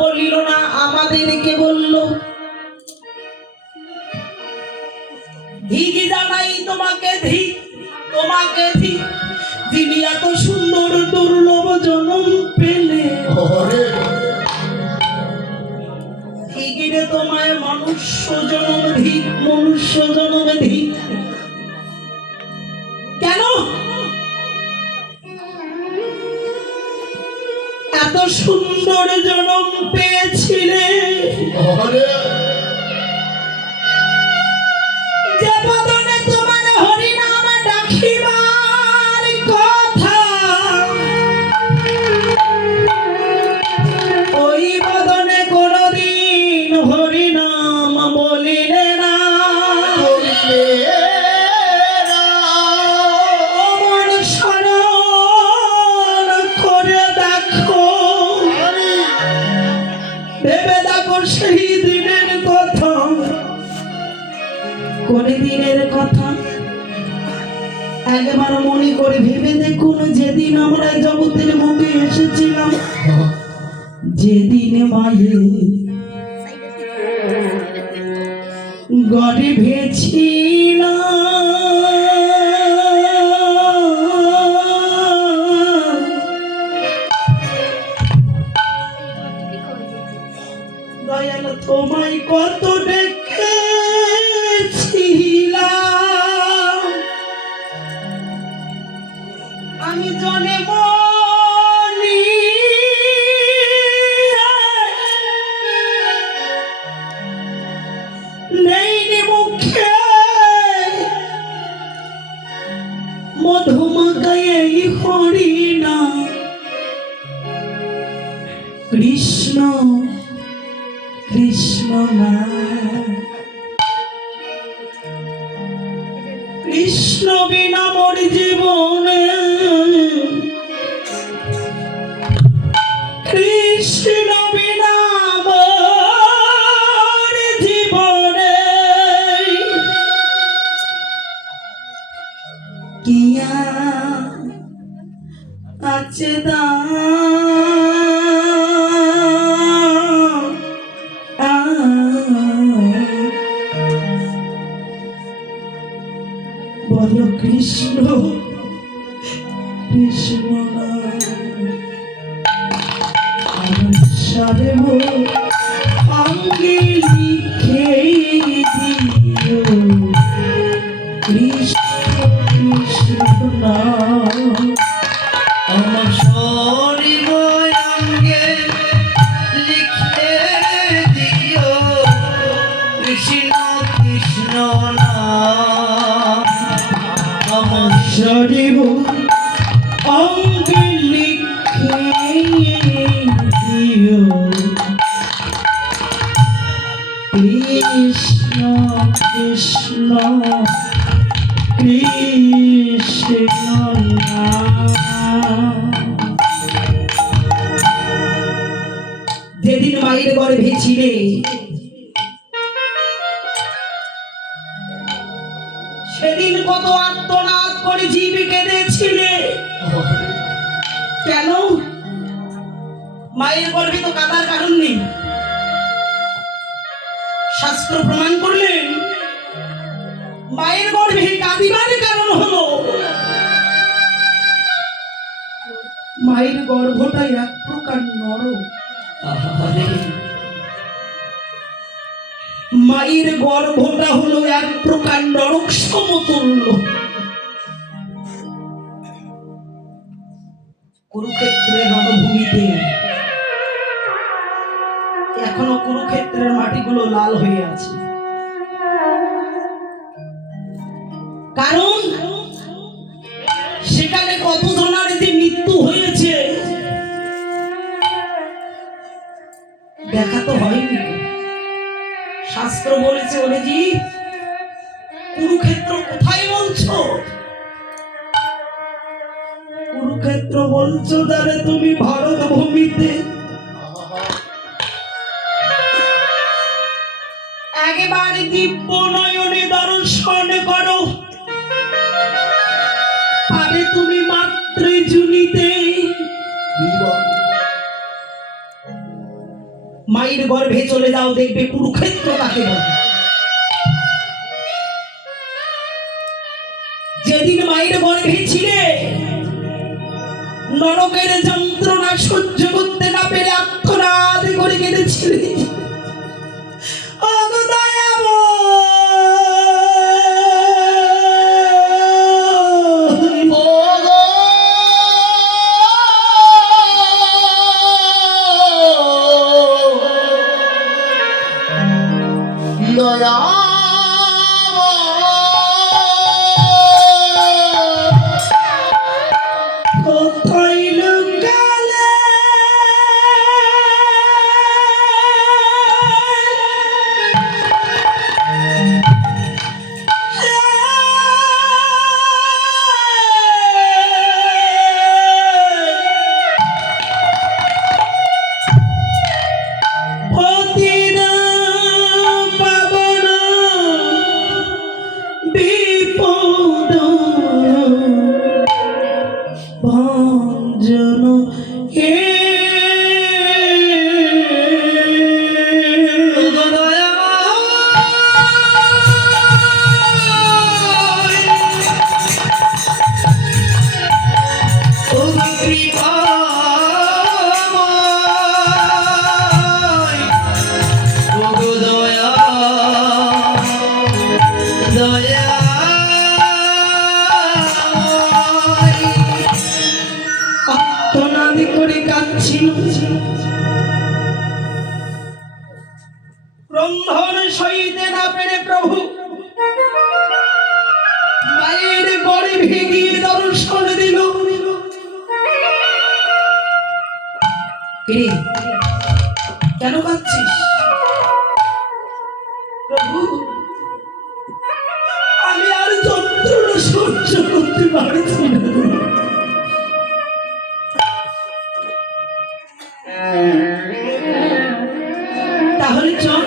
বলিল না, আমাদেরকে বলল ধিকি জানাই তোমাকে, ধিক তোমাকে, ধিক যিনি এত সুন্দর দুর্লভ জনম পেলে। ধিকিরে তোমায় মনুষ্য জনম, ধিক মনুষ্য জনম, ধিক। কেন এত সুন্দর জনম পেয়েছিলে? যে বদনে তোমার হরিনাম ডাকিবার কথা, ওই বদনে কোনদিন হরিনাম বলিলে না। অমন স্মরণ করে দেখো, ভেবে দেখো সেই দিনের কথা। কোন দিনের কথা? একবার মনে করে ভেবে দেখুন, যেদিন আমরা জগতের মুখে এসেছিলাম, যেদিন মায়ে গর্ভে ছিলাম, দয়াল তোমায় কত দেখেছিলাম। আমি জনে মনি নেই মুখে মধুমাখায় হরিনা কৃষ্ণ কৃষ্ণ না, কৃষ্ণ বিনা মোর জীবনে, কৃষ্ণ বিনা মোর জীবনে কিয়া আছে বলো কৃষ্ণ কৃষ্ণ সারে অঙ্গে লিখে দিও কৃষ্ণ কৃষ্ণ আমার শরীর অঙ্গে লিখে দিও কৃষ্ণ কৃষ্ণ আমার শরীর অঙ্গে লিখে দিও কৃষ্ণ কৃষ্ণ কৃষ্ণ যেদিন মায়ের গর্ভে ছিলে, সেদিন কত আর্তনাদ করে জীব কেঁদেছিলে। কেন? মায়ের গর্ভে তো কাঁদার কারণ নেই। শাস্ত্র প্রমাণ করলেন মায়ের গর্ভে কাঁদিবার কারণ হলো মায়ের গর্ভটা এক প্রকার নরক। মায়ের গর্ভটা হলো এক প্রকার নরক সমতুল্য। কুরুক্ষেত্রের রণভূমিতে এখনো কুরুক্ষেত্রের মাটিগুলো লাল হয়ে আছে, কারণ সেখানে কত জনের যে মৃত্যু হয়েছে দেখা তো হয়নি। শাস্ত্র বলেছে, ওরে জি কুরুক্ষেত্র কোথায় বলছো? কুরুক্ষেত্র বলছো তারে তুমি ভারত ভূমিতে। একেবারে দিব্য নয়নে দর্শন করো, পাবে তুমি মাতৃজুনিতে মায়ের গর্ভে চলে যাও, দেখবে কুরুক্ষেত্র কাকে বলে। যেদিন মায়ের গর্ভে ছিলে, নরকের যন্ত্রণা সহ্য করতে না পেরে আত্মনাদ করে কেঁদেছিলে। রন্ধন সইতে না পেরে প্রভু মায়ের গর্ভে গিয়ে দর্শন দিল। কেন কাঁদছিস প্রভু? আমি আর যন্ত্রণা সহ্য করতে পারছি না। তাহলে চল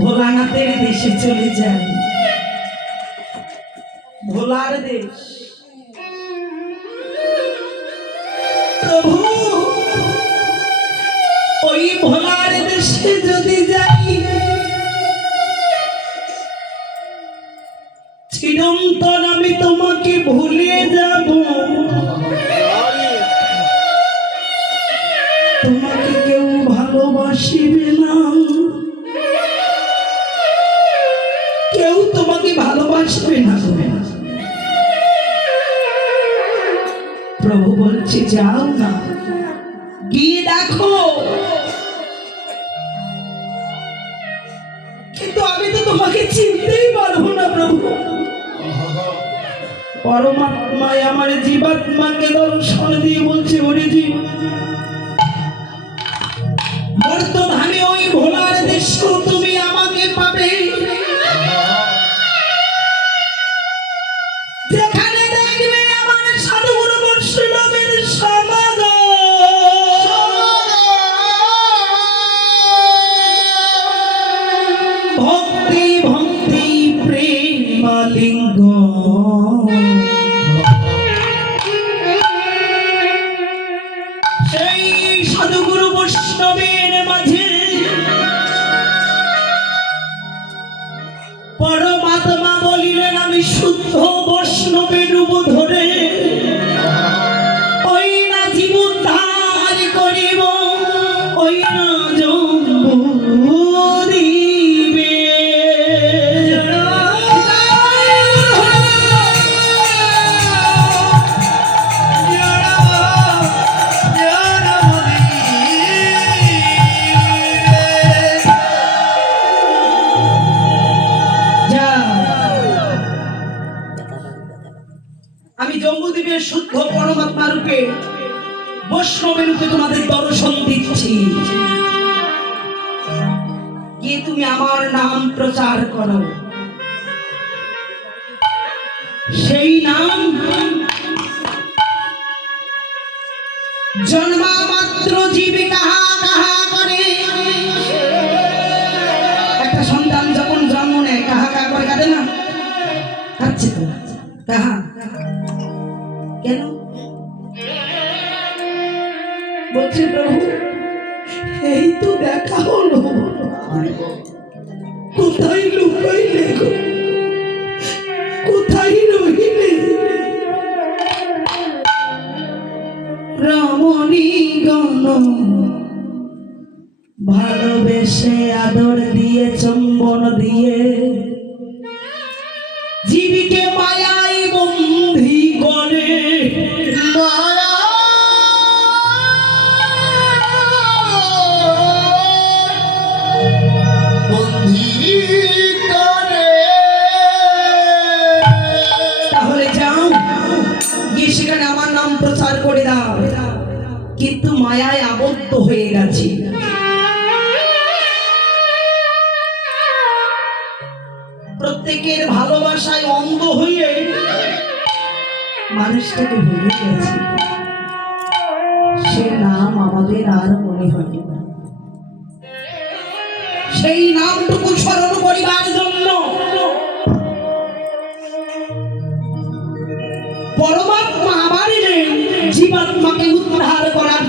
ভোলানাথের দেশে চলে যাই। ভোলার দেশ প্রভু, ওই ভোলার দেশে যদি যাই, চিরন্তন আমি তোমাকে ভুলে যাব। তোমাকে কেউ ভালোবাসিবে না, কেউ তোমাকে ভালোবাসবে না। প্রভু বলছে যাও না, গিয়ে দেখো। কিন্তু আমি তো তোমাকে চিনতেই পারবো না প্রভু। পরমাত্মায় আমার জীবাত্মাকে দর্শন দিয়ে বলছে, ওরে জীব, বর্তমানে ওই ভোলার দেশ তুমি আমাকে পাবে, যেখানে দেখবে আমার সাধুগুরু বৈষ্ণবের সমাগম। ভক্তি ভক্তি প্রেমালিঙ্গ, সেই সাধুগুরু বৈষ্ণবের মাঝে পরমাত্মা বলিলেন, আমি শুদ্ধ বৈষ্ণবের রূপ ধরে ওই না জীবোদ্ধার করিব, ওই না জন্ম দিবে। আমি জম্বুদ্বীপের শুদ্ধ পরমাত্মা রূপে বৈষ্ণবের রূপে তোমাদের দর্শন দিচ্ছি। গিয়ে তুমি আমার নাম প্রচার করো। সেই নাম জন্মা মাত্র জীবে কাহা কাহা করে। একটা সন্তান যখন জন্ম নেয় কাহা কাহা করে কাঁদে না? কাঁদছে তো, কাহা কেন? বলছে প্রভু এই তো দেখা হলো, কোথায় লুকাইলে গো, কোথায় রহিলে রমণী গণ, ভালোবেসে আদর দিয়ে চুম্বন দিয়ে জীবিকে মায়াই বন্ধি করে, মায়া বন্ধি করে। তাহলে যাও গিয়ে সেখানে আমার নাম প্রচার করে দাও, কিন্তু মায়ায় আবদ্ধ হয়ে গেছি। প্রত্যেকের ভালোবাসায় অন্ধ হয়ে মানুষটাকে ভুলে গেছি, সে নাম আমাদের আর মনে হয় না। সেই নামটুকু স্মরণ করিবার জন্য পরমাত্মা আমার জীবাত্মাকে উদ্ধার করার